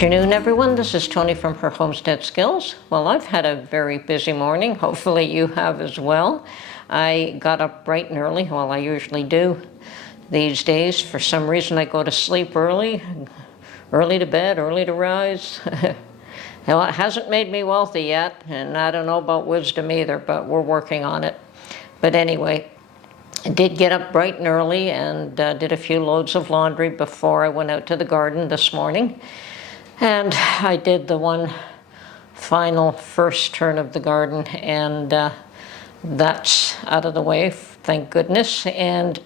Afternoon, everyone. This is Tony from Her Homestead Skills. Well, I've had a very busy morning. Hopefully you have as well. I got up bright and early. Well, I usually do these days. For some reason, I go to sleep early to bed, early to rise. Well, it hasn't made me wealthy yet, and I don't know about wisdom either, but we're working on it. But anyway, I did get up bright and early and did a few loads of laundry before I went out to the garden this morning. And I did the one final first turn of the garden, and that's out of the way, thank goodness. And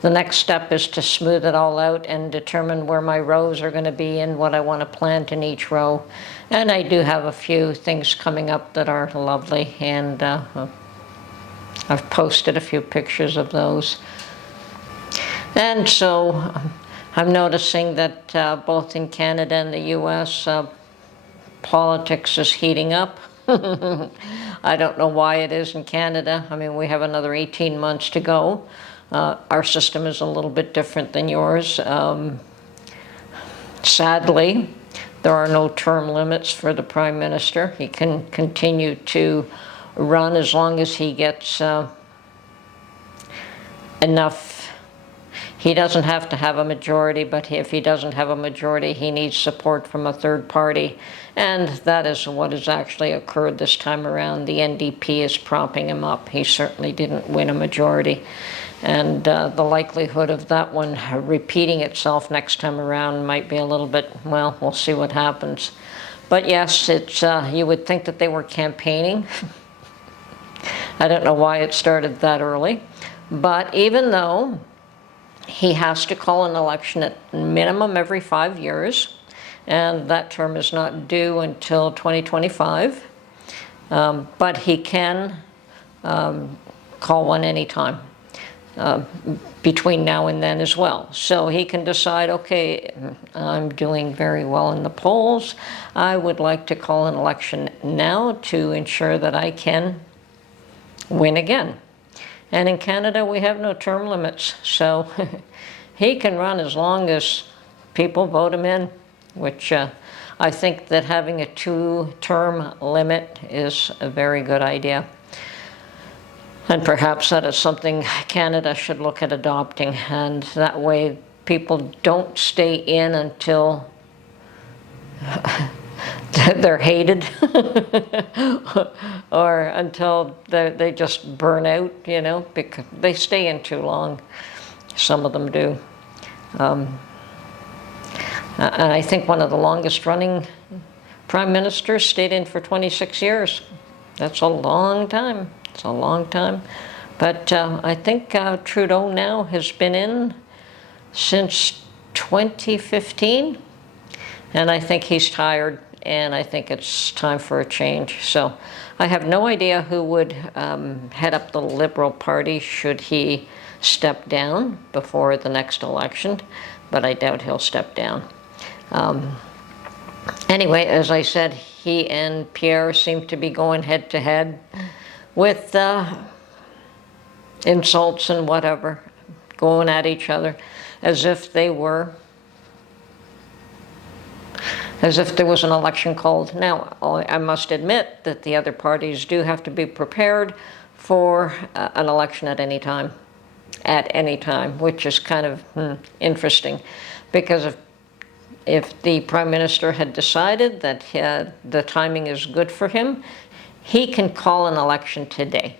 the next step is to smooth it all out and determine where my rows are going to be and what I want to plant in each row. And I do have a few things coming up that are lovely, and I've posted a few pictures of those. And so I'm noticing that both in Canada and the U.S., politics is heating up. I don't know why it is in Canada. I mean, we have another 18 months to go. Our system is a little bit different than yours. Sadly, there are no term limits for the Prime Minister. He can continue to run as long as he gets enough. He doesn't have to have a majority, but if he doesn't have a majority, he needs support from a third party. And that is what has actually occurred this time around. The NDP is propping him up. He certainly didn't win a majority. And the likelihood of that one repeating itself next time around might be a little bit, well, we'll see what happens. But yes, it's you would think that they were campaigning. I don't know why it started that early. But even though he has to call an election at minimum every 5 years, and that term is not due until 2025. But he can call one anytime between now and then as well. So he can decide, okay, I'm doing very well in the polls. I would like to call an election now to ensure that I can win again. And in Canada, we have no term limits, so he can run as long as people vote him in, which I think that having a 2-term limit is a very good idea. And perhaps that is something Canada should look at adopting, and that way people don't stay in until they're hated or until they just burn out, you know, because they stay in too long. Some of them do. And I think one of the longest running prime ministers stayed in for 26 years. That's a long time. It's a long time. But I think Trudeau now has been in since 2015. And I think he's tired, and I think it's time for a change. So I have no idea who would head up the Liberal Party should he step down before the next election, but I doubt he'll step down. Anyway, as I said, he and Pierre seem to be going head to head with insults and whatever, going at each other as if there was an election called. Now, I must admit that the other parties do have to be prepared for an election at any time, which is kind of interesting, because if the Prime Minister had decided that the timing is good for him, he can call an election today.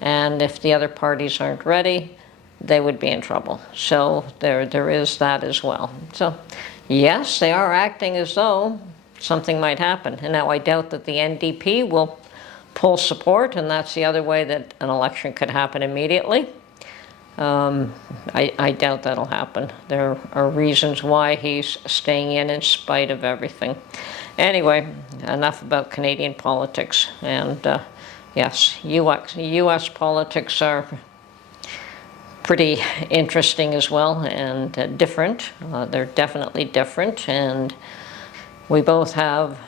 And if the other parties aren't ready, they would be in trouble. So there is that as well. So yes, they are acting as though something might happen. And now I doubt that the NDP will pull support, and that's the other way that an election could happen immediately. I doubt that'll happen. There are reasons why he's staying in spite of everything. Anyway, enough about Canadian politics. And yes, U.S. politics are pretty interesting as well, and different. They're definitely different, and we both have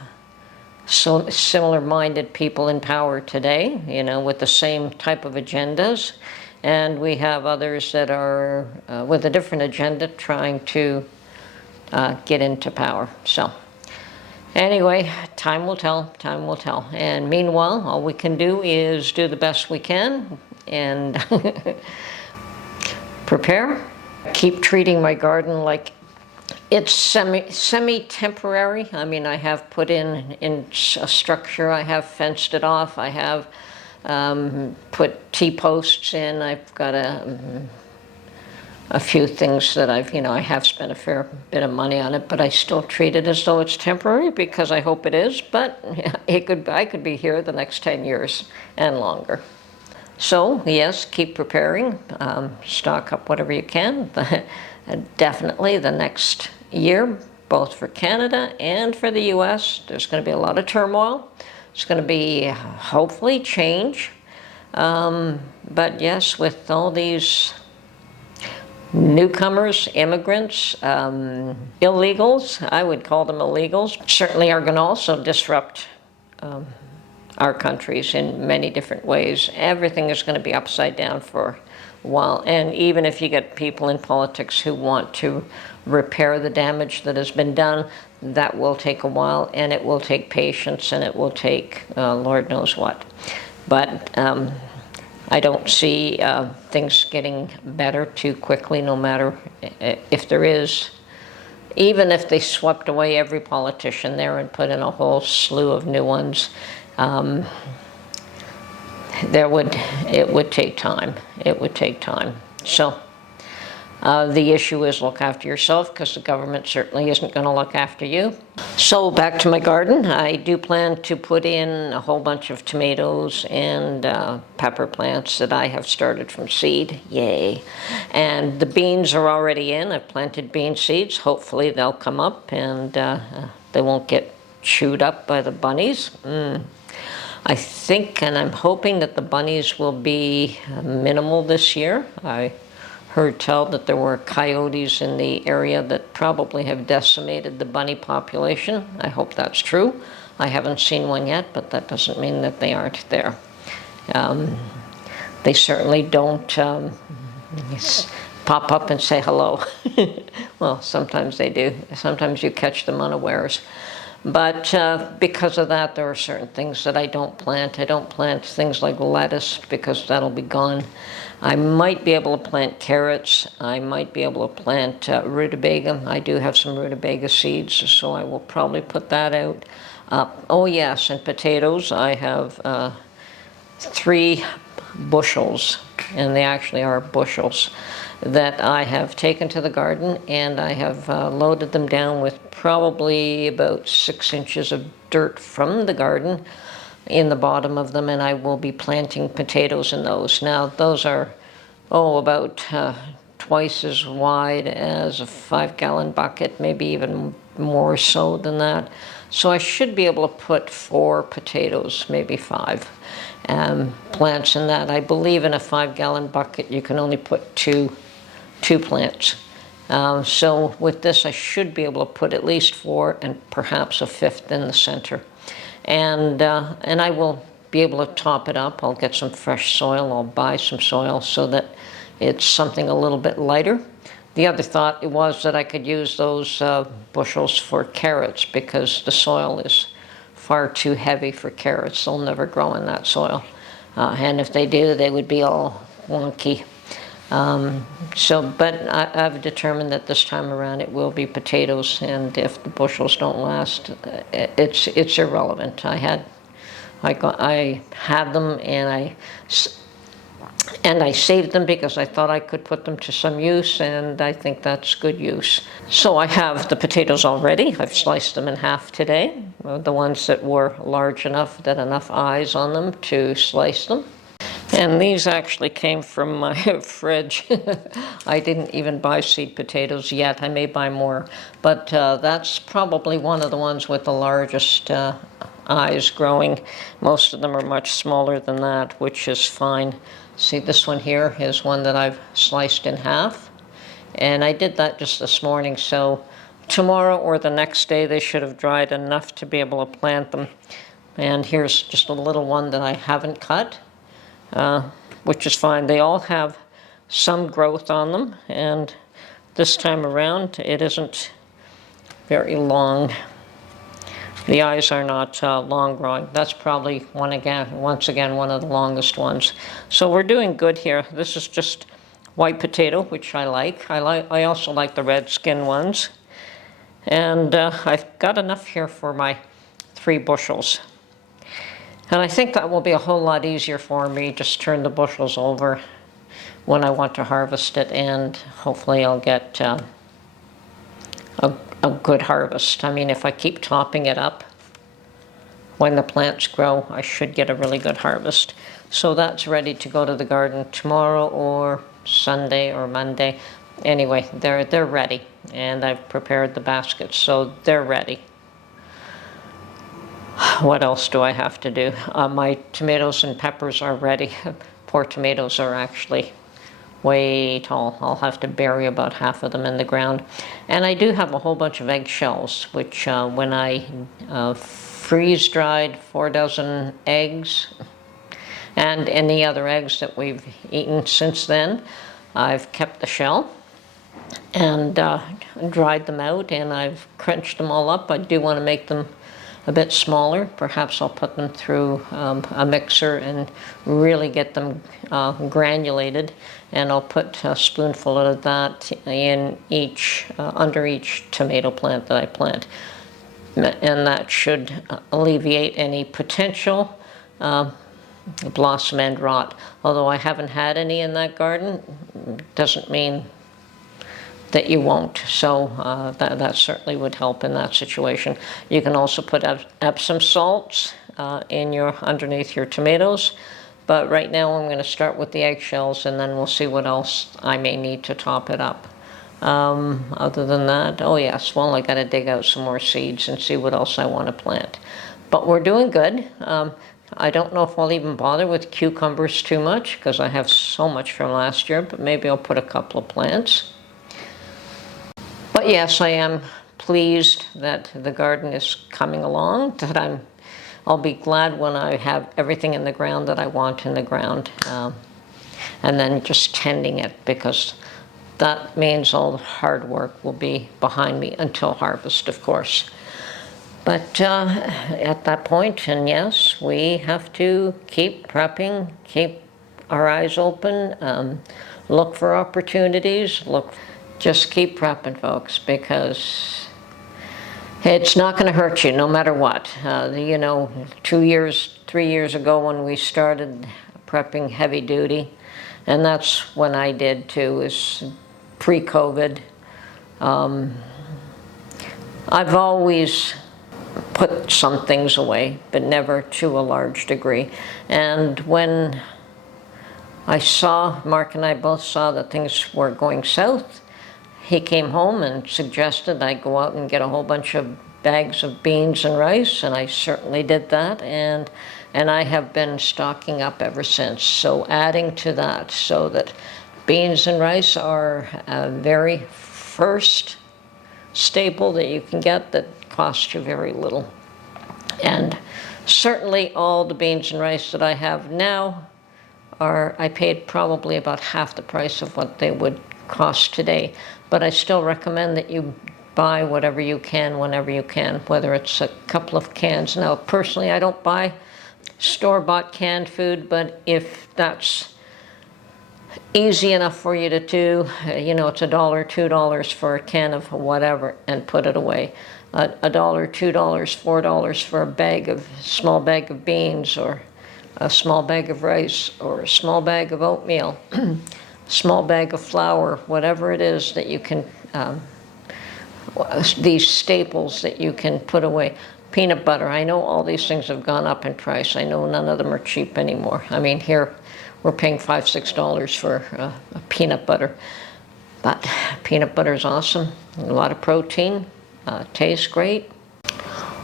so similar-minded people in power today, you know, with the same type of agendas. And we have others that are with a different agenda trying to get into power. So Anyway, time will tell, time will tell. And meanwhile, all we can do is do the best we can and prepare. Keep treating my garden like it's semi-temporary. I mean, I have put in a structure, I have fenced it off, I have put T-posts in, I've got a few things that I have spent a fair bit of money on it, but I still treat it as though it's temporary because I hope it is, but I could be here the next 10 years and longer. So, yes, keep preparing, stock up whatever you can. Definitely the next year, both for Canada and for the US, there's going to be a lot of turmoil. It's going to be, hopefully, change. But yes, with all these newcomers, immigrants, illegals, I would call them illegals, certainly are going to also disrupt our countries in many different ways. Everything is going to be upside down for a while. And even if you get people in politics who want to repair the damage that has been done, that will take a while, and it will take patience, and it will take Lord knows what. But I don't see things getting better too quickly, no matter if there is. Even if they swept away every politician there and put in a whole slew of new ones, it would take time. It would take time. So the issue is look after yourself, because the government certainly isn't going to look after you. So back to my garden. I do plan to put in a whole bunch of tomatoes and pepper plants that I have started from seed. Yay. And the beans are already in. I've planted bean seeds. Hopefully they'll come up and they won't get chewed up by the bunnies. I think, and I'm hoping, that the bunnies will be minimal this year. I heard tell that there were coyotes in the area that probably have decimated the bunny population. I hope that's true. I haven't seen one yet, but that doesn't mean that they aren't there. They certainly don't pop up and say hello. Well, sometimes they do. Sometimes you catch them unawares. But because of that, there are certain things that I don't plant. I don't plant things like lettuce because that'll be gone. I might be able to plant carrots. I might be able to plant rutabaga. I do have some rutabaga seeds, so I will probably put that out. Oh yes, and potatoes. I have 3 bushels, and they actually are bushels, that I have taken to the garden, and I have loaded them down with probably about 6 inches of dirt from the garden in the bottom of them, and I will be planting potatoes in those. Now, those are, about twice as wide as a 5-gallon bucket, maybe even more so than that. So I should be able to put 4 potatoes, maybe 5 plants in that. I believe in a 5-gallon bucket you can only put two plants. So with this I should be able to put at least 4 and perhaps a 5th in the center. And I will be able to top it up. I'll get some fresh soil. I'll buy some soil so that it's something a little bit lighter. The other thought was that I could use those bushels for carrots, because the soil is far too heavy for carrots. They'll never grow in that soil. And if they do, they would be all wonky. But I've determined that this time around it will be potatoes, and if the bushels don't last, it's irrelevant. I had them, and I saved them because I thought I could put them to some use, and I think that's good use. So I have the potatoes already. I've sliced them in half today, the ones that were large enough, that enough eyes on them to slice them. And these actually came from my fridge. I didn't even buy seed potatoes yet. I may buy more. But that's probably one of the ones with the largest eyes growing. Most of them are much smaller than that, which is fine. See, this one here is one that I've sliced in half. And I did that just this morning, so tomorrow or the next day they should have dried enough to be able to plant them. And here's just a little one that I haven't cut. Which is fine. They all have some growth on them, and this time around it isn't very long. The eyes are not long growing. That's probably once again, one of the longest ones. So we're doing good here. This is just white potato, which I like. I also like the red skin ones. And I've got enough here for my 3 bushels. And I think that will be a whole lot easier for me. Just turn the bushels over when I want to harvest it, and hopefully I'll get a good harvest. I mean, if I keep topping it up when the plants grow, I should get a really good harvest. So that's ready to go to the garden tomorrow or Sunday or Monday. Anyway, they're ready, and I've prepared the baskets, so they're ready. What else do I have to do? My tomatoes and peppers are ready. Poor tomatoes are actually way tall. I'll have to bury about half of them in the ground. And I do have a whole bunch of eggshells, which when I freeze-dried 4 dozen eggs and any other eggs that we've eaten since then, I've kept the shell and dried them out, and I've crunched them all up. I do want to make them a bit smaller. Perhaps I'll put them through a mixer and really get them granulated, and I'll put a spoonful of that in each under each tomato plant that I plant, and that should alleviate any potential blossom end rot. Although I haven't had any in that garden, doesn't mean that you won't. So that certainly would help in that situation. You can also put Epsom salts underneath your tomatoes. But right now I'm going to start with the eggshells, and then we'll see what else I may need to top it up. Other than that, oh yes, well, I got to dig out some more seeds and see what else I want to plant. But we're doing good. I don't know if I'll even bother with cucumbers too much, because I have so much from last year, but maybe I'll put a couple of plants. But yes, I am pleased that the garden is coming along, that I'll be glad when I have everything in the ground that I want in the ground, and then just tending it, because that means all the hard work will be behind me until harvest, of course. But at that point, and yes, we have to keep prepping, keep our eyes open, look for opportunities, just keep prepping, folks, because it's not going to hurt you no matter what. 3 years ago when we started prepping heavy duty, and that's when I did too, is pre-COVID. I've always put some things away, but never to a large degree. And when Mark and I both saw that things were going south, he came home and suggested I go out and get a whole bunch of bags of beans and rice, and I certainly did that, and I have been stocking up ever since. So adding to that, so that beans and rice are a very first staple that you can get that costs you very little. And certainly all the beans and rice that I have now I paid probably about half the price of what they would cost today. But I still recommend that you buy whatever you can whenever you can, whether it's a couple of cans. Now, personally, I don't buy store-bought canned food, but if that's easy enough for you to do, it's $1, $2 for a can of whatever, and put it away. $1, $2, $4 for a small bag of beans, or a small bag of rice, or a small bag of oatmeal, small bag of flour, whatever it is that you can, these staples that you can put away. Peanut butter, I know all these things have gone up in price. I know none of them are cheap anymore. I mean, here we're paying $5, $6 for a peanut butter. But peanut butter is awesome, a lot of protein, tastes great.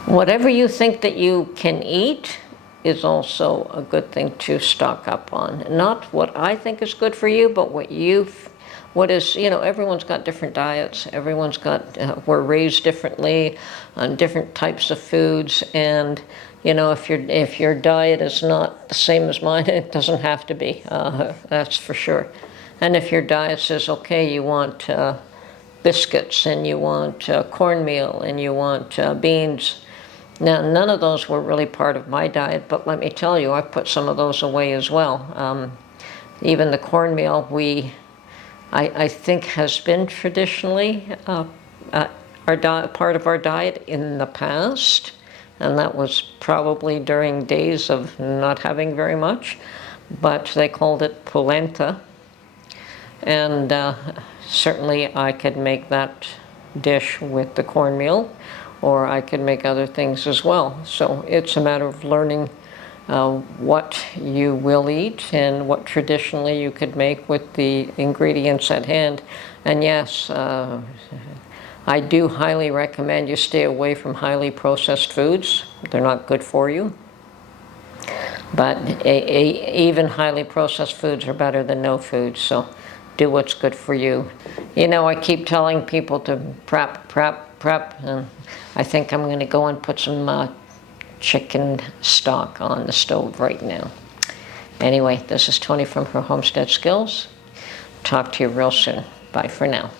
Whatever you think that you can eat is also a good thing to stock up on. Not what I think is good for you, but everyone's got different diets. We're raised differently on different types of foods, and if your diet is not the same as mine, it doesn't have to be. That's for sure. And if your diet says, okay, you want biscuits, and you want cornmeal, and you want beans, Now, none of those were really part of my diet, but let me tell you, I put some of those away as well. Even the cornmeal, I think has been traditionally part of our diet in the past, and that was probably during days of not having very much, but they called it polenta, and certainly I could make that dish with the cornmeal, or I could make other things as well. So it's a matter of learning what you will eat and what traditionally you could make with the ingredients at hand. And yes, I do highly recommend you stay away from highly processed foods. They're not good for you. But even highly processed foods are better than no food, so do what's good for you. You know, I keep telling people to prep, and I think I'm going to go and put some chicken stock on the stove right now. Anyway, this is Tony from Her Homestead Skills. Talk to you real soon. Bye for now.